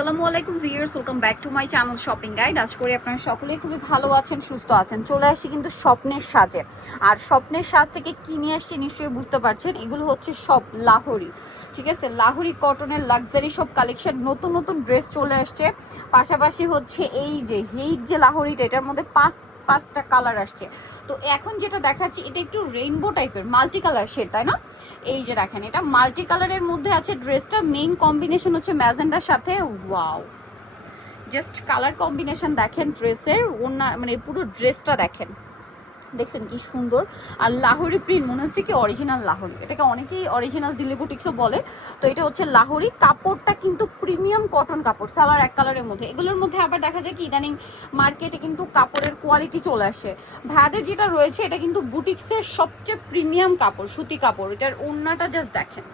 আসসালামু আলাইকুম viewers, welcome back to my channel shopping guide. আজ করি আপনারা সকলেই খুবই ভালো আছেন, সুস্থ আছেন। চলে আসি কিন্তু স্বপ্নের সাজে। আর স্বপ্নের সাজ থেকে কি নিয়ে আসছি নিশ্চয়ই বুঝতে পারছেন। এগুলো হচ্ছে সব লাহোরি, ঠিক আছে? লাহোরি কটনের লাক্সারি সব কালেকশন, নতুন নতুন ড্রেস চলে আসছে। পাশাপাশি হচ্ছে এই যে হিট যে লাহোরিটা, এটার মধ্যে পাঁচটা কালার আসছে। তো এখন যেটা দেখাচ্ছি এটা একটু রেইনবো টাইপের মাল্টি কালার শেড, তাই না? এই যে দেখেন, এটা মাল্টি কালারের মধ্যে আছে ড্রেসটা। মেইন কম্বিনেশন হচ্ছে ম্যাজেন্ডার সাথে। ওয়াও, জাস্ট কালার কম্বিনেশন দেখেন ড্রেসের, ওনা মানে পুরো ড্রেসটা দেখেন, দেখছেন কি সুন্দর। আর লাহোরি প্রিন্ট মনে হচ্ছে কি অরিজিনাল লাহোরি, এটাকে অনেকেই অরিজিনাল দিল্লি বুটিক্সও বলে। তো এটা হচ্ছে লাহোরি। কাপড়টা কিন্তু প্রিমিয়াম কটন কাপড়, সালোয়ার এক কালারের মধ্যে। এগুলোর মধ্যে আবার দেখা যায় কি ইদানিং মার্কেটে কিন্তু কাপড়ের কোয়ালিটি চলে আসে। ভাইয়াদের যেটা রয়েছে এটা কিন্তু বুটিক্সের সবচেয়ে প্রিমিয়াম কাপড়, সুতি কাপড়। এটার ওড়নাটা জাস্ট দেখেন,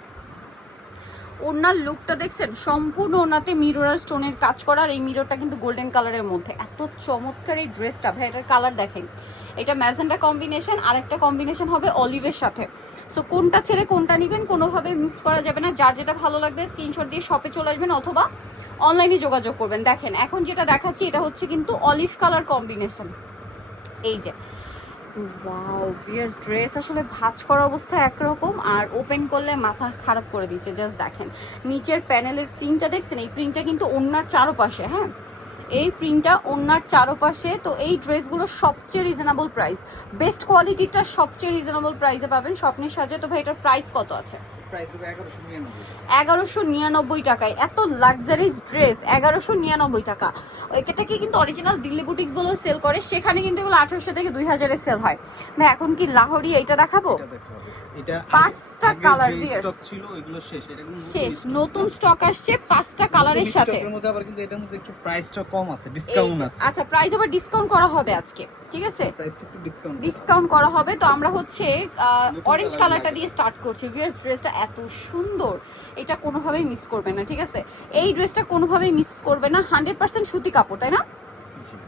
ওড়নার লুকটা দেখছেন, সম্পূর্ণ ওড়নাতে মিরর আর স্টোনের কাজ করা। আর এই মিররটা কিন্তু গোল্ডেন কালারের মধ্যে। এত চমৎকার এই ড্রেসটা। ভাই এটার কালার দেখেন, এটা ম্যাজেন্ডা কম্বিনেশন, আর একটা কম্বিনেশন হবে অলিভের সাথে। সো কোনটা ছেড়ে কোনটা নেবেন কোনোভাবে মিক্স করা যাবে না। যার যেটা ভালো লাগবে স্ক্রিনশট দিয়ে শপে চলে আসবেন অথবা অনলাইনে যোগাযোগ করবেন। দেখেন এখন যেটা দেখাচ্ছি এটা হচ্ছে কিন্তু অলিভ কালার কম্বিনেশন। এই যে ওয়াও ভিয়ার্স, ড্রেস আসলে ভাঁজ করা অবস্থায় একরকম, আর ওপেন করলে মাথা খারাপ করে দিচ্ছে। জাস্ট দেখেন নিচের প্যানেলের প্রিন্টটা দেখছেন, এই প্রিন্টটা কিন্তু ওড়নার চারপাশে। হ্যাঁ, এই প্রিন্টটা ওড়নার চারপাশে। তো এই ড্রেসগুলো সবচেয়ে রিজনেবল প্রাইস, বেস্ট কোয়ালিটিটা সবচেয়ে রিজনেবল প্রাইসে পাবেন স্বপ্নের সাজে। তো ভাই এটার প্রাইস কত আছে? 1199 টাকায় এত লাক্সারিজ ড্রেস, 1199 টাকা। এটাকে কিন্তু অরিজিনাল দিল্লি বুটিক্স বলে সেল করে, সেখানে কিন্তু এগুলো 1800 থেকে 2000-এ সেল হয়। ভাই এখন কি লাহোরি এইটা দেখাবো? পাঁচটা কালার ছিল, এগুলো শেষ, নতুন স্টক আসছে পাঁচটা কালারের সাথে। এর মধ্যে আবার কিন্তু এটার মধ্যে একটু প্রাইসটা কম আছে, ডিসকাউন্ট আছে। আচ্ছা, প্রাইস আবার ডিসকাউন্ট করা হবে আজকে, ঠিক আছে? প্রাইসটা একটু ডিসকাউন্ট করা হবে। তো আমরা হচ্ছে অরেঞ্জ কালারটা দিয়ে স্টার্ট করছি। ভিউয়ার্স ড্রেসটা এত সুন্দর, এটা কোনোভাবেই মিস করবে না, ঠিক আছে? এই ড্রেসটা কোনোভাবেই মিস করবে না। 100% সুতি কাপড়, তাই না?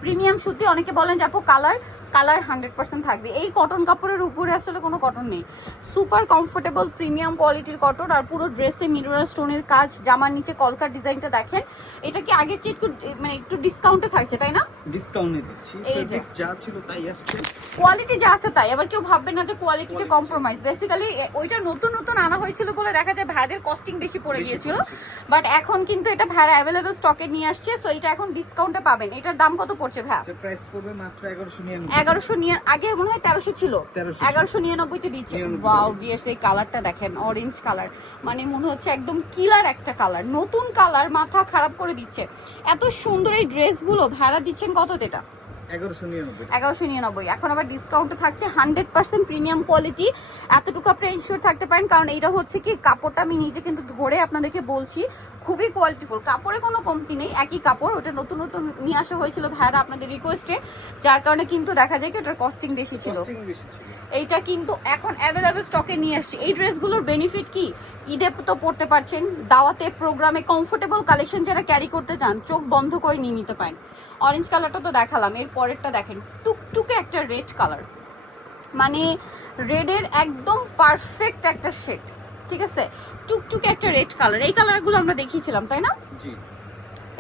প্রিমিয়াম সুতি। অনেকে বলেন যে আপু কালার 100% থাকবে। এই কটন কাপড়ের উপরে আসলে কোনো কটন নেই। সুপার কমফোর্টেবল প্রিমিয়াম কোয়ালিটির কটন। আর পুরো ড্রেসে মিরর স্টোনের কাজ। জামার নিচে কলকার ডিজাইনটা দেখেন। এটা কি আগের চেয়ে মানে একটু ডিসকাউন্টে থাকছে, তাই না? ডিসকাউন্টে দিচ্ছি। ফেব্রিক্স যা ছিল তাই আসছে, কোয়ালিটি যা আছে তাই। আবার কেউ ভাববে না যে কোয়ালিটিতে কম্প্রোমাইজ। বেসিক্যালি ওইটা নতুন নতুন আনা হয়েছিল বলে দেখা যায় ভাইদের কস্টিং বেশি পড়ে গিয়েছিল। বাট এখন কিন্তু এটা ভাইরা অ্যাভেলেবল স্টকে নিয়ে আসছে। সো এটা এখন ডিসকাউন্টে পাবেন। এটার দাম কত পড়ছে ভাই? প্রাইস পড়বে মাত্র 1199। 1199, আগে মনে হয় 1300 ছিল, 1199 তে দিচ্ছে। ওয়াও ভিউয়ার্স, এই কালারটা দেখেন, অরেঞ্জ কালার, মানে মনে হচ্ছে একদম কিলার একটা কালার, নতুন কালার, মাথা খারাপ করে দিচ্ছে। এত সুন্দর এই ড্রেসগুলো ভাড়া দিচ্ছেন কততে? এটা 1199। এখন আবার ডিসকাউন্টে থাকছে। 100% প্রিমিয়াম কোয়ালিটি, এতটুকু আপনি ইনশিওর থাকতে পারেন। কারণ এইটা হচ্ছে কি কাপড়টা আমি নিজে কিন্তু ধরে আপনাদেরকে বলছি, খুবই কোয়ালিটিফুল। কাপড়ে কোনো কমতি নেই, একই কাপড়। ওটা নতুন নতুন নিয়ে আসা হয়েছিল ভাইরা আপনাদের রিকোয়েস্টে, যার কারণে কিন্তু দেখা যায় কি ওটার কস্টিং বেশি ছিল। এইটা কিন্তু এখন অ্যাভেলেবল স্টকে নিয়ে আসছে। এই ড্রেসগুলোর বেনিফিট কি? ঈদে তো পড়তে পারছেন, দাওয়াতে, প্রোগ্রামে কমফোর্টেবল কালেকশন যারা ক্যারি করতে চান চোখ বন্ধ করে নিয়ে নিতে পারেন। অরেঞ্জ কালারটা তো দেখালাম, এর পরেরটা দেখেন, টুকটুকে একটা রেড কালার, মানে রেডের একদম পারফেক্ট একটা শেড, ঠিক আছে? টুকটুকে একটা রেড কালার। এই কালারগুলো আমরা দেখিয়েছিলাম, তাই না? জি।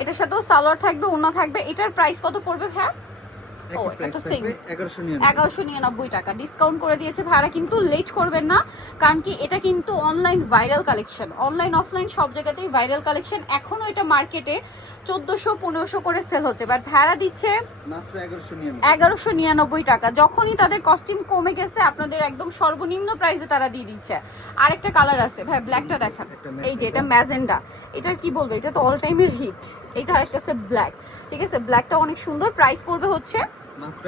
এটার সাথেও সালোয়ার থাকবে, ওড়না থাকবে। এটার প্রাইস কত পড়বে ভাই? ও, এটা তো সেম, 1199 টাকা। ডিসকাউন্ট করে দিয়েছে ভাড়া। কিন্তু লেট করবেন না, কারণ কি এটা কিন্তু online viral collection, online offline সব জায়গাতেই ভাইরাল কালেকশন। এখনো এটা মার্কেটে 1400-1500 করে সেল হচ্ছে, বাট ভাড়া দিচ্ছে মাত্র 1199 টাকা। যখনই তাদের কস্টিউম কমে গেছে আপনাদের একদম সর্বনিম্ন প্রাইসে তারা দিয়ে দিচ্ছে। আরেকটা কালার আছে ভাই, ব্ল্যাকটা দেখান। এই যে এটা ম্যাজেন্ডা, এটার কি বলবো, এটা তো অল টাইমের হিট। এটা আরেকটা আছে ব্ল্যাক, ঠিক আছে? ব্ল্যাকটা অনেক সুন্দর। প্রাইস পড়বে হচ্ছে মাত্র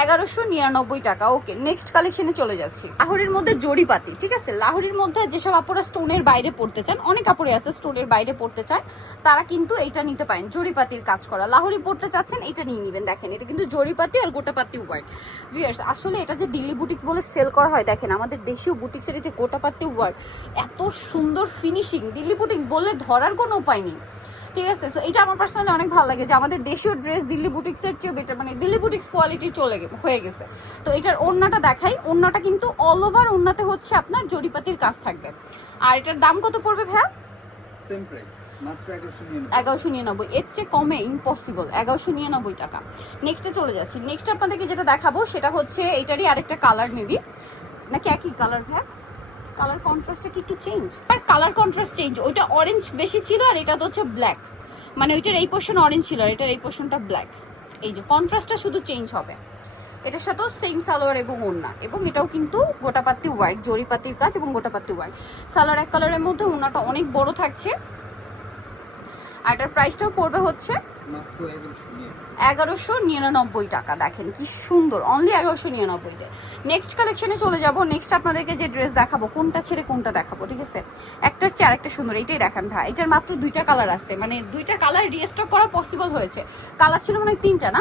1199 টাকা। ওকে, নেক্সট কালেকশনে চলে যাচ্ছি। লাহোরির মধ্যে জরিপাতি, ঠিক আছে? লাহোরির মধ্যে যেসব আপুরা স্টোনের বাইরে পড়তে চান, অনেক কাপড়ে আছে স্টোনের বাইরে পড়তে চান, তারা কিন্তু এটা নিতে পারেন। জরিপাতির কাজ করা লাহোরি পড়তে চাচ্ছেন, এটা নিয়ে নেবেন। দেখেন এটা কিন্তু জরিপাতি আর গোটাপাতি ওয়ার্ক। ভিউয়ার্স আসলে এটা যে দিল্লি বুটিক্স বলে সেল করা হয়, দেখেন আমাদের দেশীয় বুটিক্সের যে গোটাপাতি ওয়ার্ক, এত সুন্দর ফিনিশিং, দিল্লি বুটিক্স বললে ধরার কোনো উপায় নেই, ঠিক আছে? সো এটা আমার পার্সোনালি অনেক ভালো লাগে যে আমাদের দেশীয় ড্রেস দিল্লি বুটিক্সের চেয়ে বেটার, মানে দিল্লি বুটিক্স কোয়ালিটি হয়ে গেছে। তো এটার ওড়নাটা দেখাই। ওড়নাটা কিন্তু অল ওভার ওড়নাতে হচ্ছে আপনার জরিপাতির কাজ থাকবে। আর এটার দাম কত পড়বে ভাইয়া? সেম প্রাইস, মাত্র 1199 1199, এর চেয়ে কমে ইম্পসিবল, 1199 টাকা। নেক্সটে চলে যাচ্ছি। নেক্সট আপনাদেরকে যেটা দেখাবো সেটা হচ্ছে এইটারই আরেকটা কালার, মেবি নাকি একই কালার ভাই, কালার কন্ট্রাস্টটা কি একটু চেঞ্জ, আর কালার কন্ট্রাস্ট চেঞ্জ, ওইটা অরেঞ্জ বেশি ছিল আর এটা তো হচ্ছে ব্ল্যাক, মানে ওইটার এই পোর্শন অরেঞ্জ ছিল আর এটার এই পোর্শনটা ব্ল্যাক। এই যে কন্ট্রাস্টটা শুধু চেঞ্জ হবে। এটার সাথেও সেম সালোয়ার এবং ওড়না, এবং এটাও কিন্তু গোটাপাত্তি ওয়ার্ক, জরিপাতির কাজ এবং গোটাপাত্তি ওয়ার্ক। সালোয়ার এক কালারের মধ্যে, ওড়নাটা অনেক বড় থাকছে। আর এটার প্রাইসটাও পড়বে হচ্ছে মাত্র 1199 টাকা। দেখেন কি সুন্দর, অনলি 1199-তে। নেক্সট কালেকশনে চলে যাব। নেক্সট আপনাদেরকে যে ড্রেস দেখাবো, কোনটা ছেড়ে কোনটা দেখাবো, ঠিক আছে? একটার চেয়ে আরেকটা সুন্দর, এইটাই দেখান ভাই। এটার মাত্র 2টা কালার আছে, মানে 2টা কালার রিস্টক করা পসিবল হয়েছে। কালার ছিল মানে 3টা না,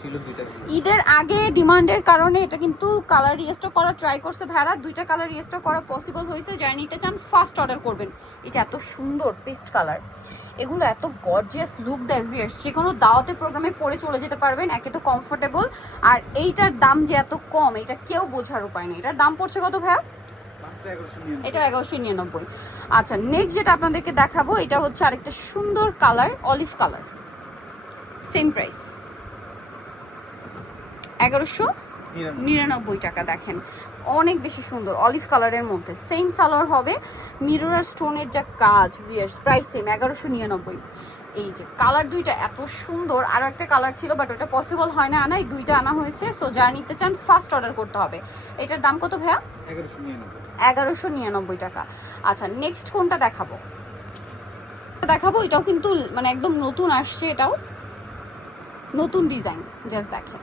ছিল 2টা। ঈদের আগে ডিমান্ডের কারণে এটা কিন্তু কালার রিস্টক করা ট্রাই করছে ভাইরা, 2টা কালার রিস্টক করা পসিবল হয়েছে। যারা নিতে চান ফার্স্ট অর্ডার করবেন। এটা এত সুন্দর পেস্ট কালার, এগুলো এত গর্জিয়াস লুক দেয় ভিউয়ার্স, যে কোনো দাওয়াতে প্রোগ্রামে পরে চলে যেতে পারবেন। একে তো কমফোর্টেবল, আর এইটার দাম যে এত কম এটা কেউ বোঝার উপায় নেই। এটার দাম পড়ছে কত ভাইয়া? মাত্র 1199। এটা 1199। আচ্ছা, নেক্সট যেটা আপনাদেরকে দেখাবো এটা হচ্ছে আরেকটা সুন্দর colour, olive colour, same price 1199 টাকা। দেখেন অনেক বেশি সুন্দর, অলিভ কালারের মধ্যে সেম সালোয়ার হবে, মিরর আর স্টোনের যা কাজ ভিউয়ার্স, প্রাইস সেম 1199। এই যে কালার দুইটা এত সুন্দর, আরও একটা কালার ছিল বাট ওটা পসিবল হয় না আনা, এই দুইটা আনা হয়েছে। সো যারা নিতে চান ফার্স্ট অর্ডার করতে হবে। এটার দাম কত ভাইয়া? 1199 টাকা। আচ্ছা, নেক্সট কোনটা দেখাবো? এটাও কিন্তু মানে একদম নতুন আসছে, এটাও নতুন ডিজাইন। জাস্ট দেখেন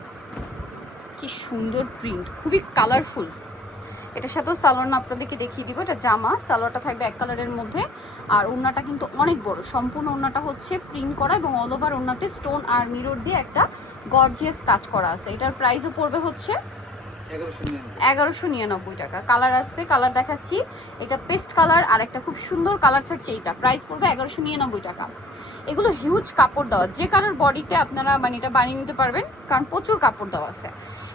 কি সুন্দর প্রিন্ট, খুবই কালারফুল। এটার সাথেও সালোয়ার আপনাদেরকে দেখিয়ে দিব। এটা জামা, সালোয়ারটা থাকবে এক কালারের মধ্যে, আর ওড়নাটা কিন্তু অনেক বড়। সম্পূর্ণ ওড়নাটা হচ্ছে প্রিন্ট করা এবং অল ওভার ওড়নাতে স্টোন আর মিরর দিয়ে একটা গর্জিয়াস কাজ করা আছে। এটার প্রাইসও পড়বে হচ্ছে 1199 টাকা। কালার আছে, কালার দেখাচ্ছি। এটা পেস্ট কালার, আর একটা খুব সুন্দর কালার থাকছে, এইটা প্রাইস পড়বে 1199 টাকা। এগুলো হিউজ কাপড় দেওয়া, যে কারোর বডিতে আপনারা মানে এটা বানিয়ে নিতে পারবেন, কারণ প্রচুর কাপড় দেওয়া আছে।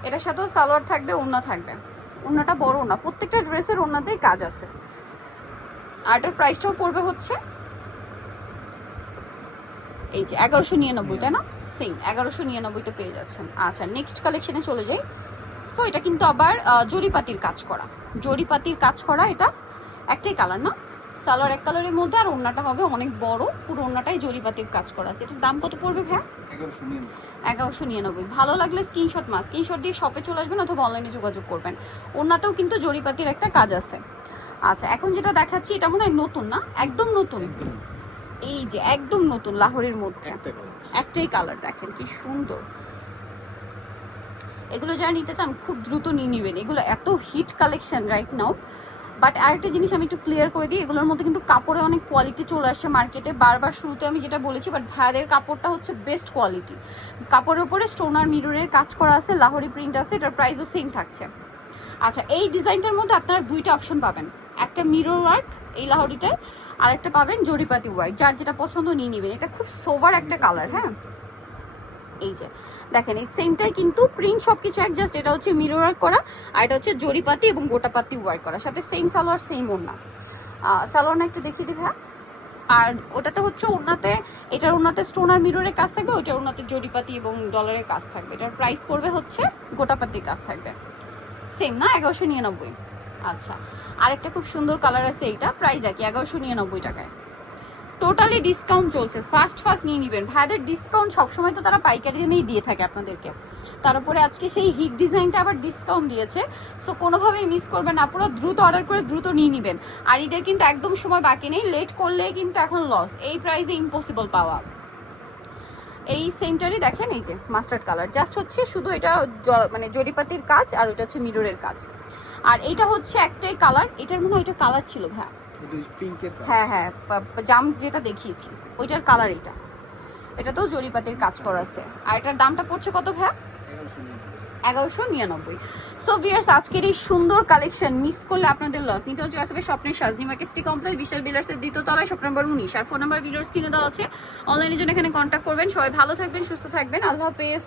এটার সাথেও সালোয়ার থাকবে, ওড়না থাকবে, ওড়নাটা বড় ওড়না, প্রত্যেকটা ড্রেসের ওড়নাতেই কাজ আছে। আর এটার প্রাইসটাও পড়বে হচ্ছে এই যে 1199, তাই না? সেম 1199-তে পেয়ে যাচ্ছেন। আচ্ছা, নেক্সট কালেকশনে চলে যাই। তো এটা কিন্তু আবার জরিপাতির কাজ করা, জরিপাতির কাজ করা। এটা একটাই কালার না, সালোয়ার এক কালারের মধ্যে, আর ওড়নাটা হবে অনেক বড়, পুরো ওড়নাটাই জরিপাতির কাজ করা আছে। এটার দাম কত পড়বে ভাই? 1199। ভালো লাগলে স্ক্রিনশট দিয়ে শপে চলে আসবেন অথবা অনলাইনে যোগাযোগ করবেন। ওড়নাতেও কিন্তু জরিপাতির একটা কাজ আছে। আচ্ছা, এখন যেটা দেখাচ্ছি এটা মনে হয় নতুন না, একদম নতুন। এই যে একদম নতুন লাহোরের মধ্যে একটাই কালার, দেখেন কি সুন্দর। এগুলো যারা নিতে চান খুব দ্রুত নিয়ে নেবেন, এগুলো এত hit collection right now. But আরেকটা জিনিস আমি একটু ক্লিয়ার করে দিই, এগুলোর মধ্যে কিন্তু কাপড়ে অনেক কোয়ালিটি চলে আসে মার্কেটে, বারবার শুরুতে আমি যেটা বলেছি। বাট ভাইয়ের কাপড়টা হচ্ছে বেস্ট কোয়ালিটি, কাপড়ের উপরে স্টোন আর মিররের কাজ করা আছে, লাহোরি প্রিন্ট আছে, এটার প্রাইসও সেম থাকছে। আচ্ছা, এই ডিজাইনটার মধ্যে আপনারা 2টা অপশন পাবেন, একটা মিরর ওয়ার্ক এই লাহোরিটায়, আর একটা পাবেন জরিপাতি ওয়ার্ক। যার যেটা পছন্দ নিয়ে নেবেন। এটা খুব সোবার একটা কালার। হ্যাঁ, এই যে দেখেন এই সেমটাই কিন্তু প্রিন্ট সবকিছু অ্যাডজাস্ট। এটা হচ্ছে মিরর ওয়ার্ক করা, আর এটা হচ্ছে জরিপাতি এবং গোটাপাতি ওয়ার্ক করা, সাথে সেম সালোয়ার সেম ওড়না। সালোয়ারটা একটু দেখিয়ে দিই হ্যাঁ। আর ওটাতে হচ্ছে ওড়নাতে, এটার ওড়নাতে স্টোন আর মিররের কাজ থাকবে, ওইটার ওড়নাতে জরিপাতি এবং ডলারের কাজ থাকবে। এটার প্রাইস পড়বে হচ্ছে গোটাপাতির কাজ থাকবে সেম না, 1199। আচ্ছা, আরেকটা খুব সুন্দর কালার আছে, এইটা প্রাইস একই 1199 টাকায়। টোটালি ডিসকাউন্ট চলছে, ফার্স্ট নিয়ে নেবেন। ভাইদের ডিসকাউন্ট সবসময় তো তারা পাইকারি দামেই দিয়ে থাকে আপনাদেরকে, তার উপরে আজকে সেই হিট ডিজাইনটা আবার ডিসকাউন্ট দিয়েছে। সো কোনোভাবেই মিস করবেন না, পুরো দ্রুত অর্ডার করে দ্রুত নিয়ে নেবেন। আর ঈদের কিন্তু একদম সময় বাকি নেই, লেট করলে কিন্তু এখন লস, এই প্রাইসে ইম্পসিবল পাওয়া। এই সেমটারই দেখেন, এই যে মাস্টার্ড কালার, জাস্ট হচ্ছে শুধু এটা মানে জরিপাতির কাজ, আর ওইটা হচ্ছে মিররের কাজ। আর এইটা হচ্ছে একটাই কালার, এটার মনে হয় ওইটা কালার ছিল ভাই। হ্যাঁ হ্যাঁ, জাম যেটা দেখিয়েছি ওইটার কালার এটা, এটাতেও জরিপাতির কাজ করা আছে। আর এটার দামটা পড়ছে কত ভাই? 1199। সো ভিউয়ার্স, আজকের এই সুন্দর কালেকশন মিস করলে আপনাদের লস। নিতে হচ্ছে আসবে স্বপ্নের সাজ, নিউ মার্কেট সিটি কমপ্লেক্স, বিশাল বিলার্সের দ্বিতীয় তলায়, শপ নাম্বার 19। আর ফোন নাম্বার ভিডিওর স্ক্রিনে দেওয়া আছে, অনলাইনে জন্য এখানে কন্ট্যাক্ট করবেন। সবাই ভালো থাকবেন, সুস্থ থাকবেন, আল্লাহ হাফেজ।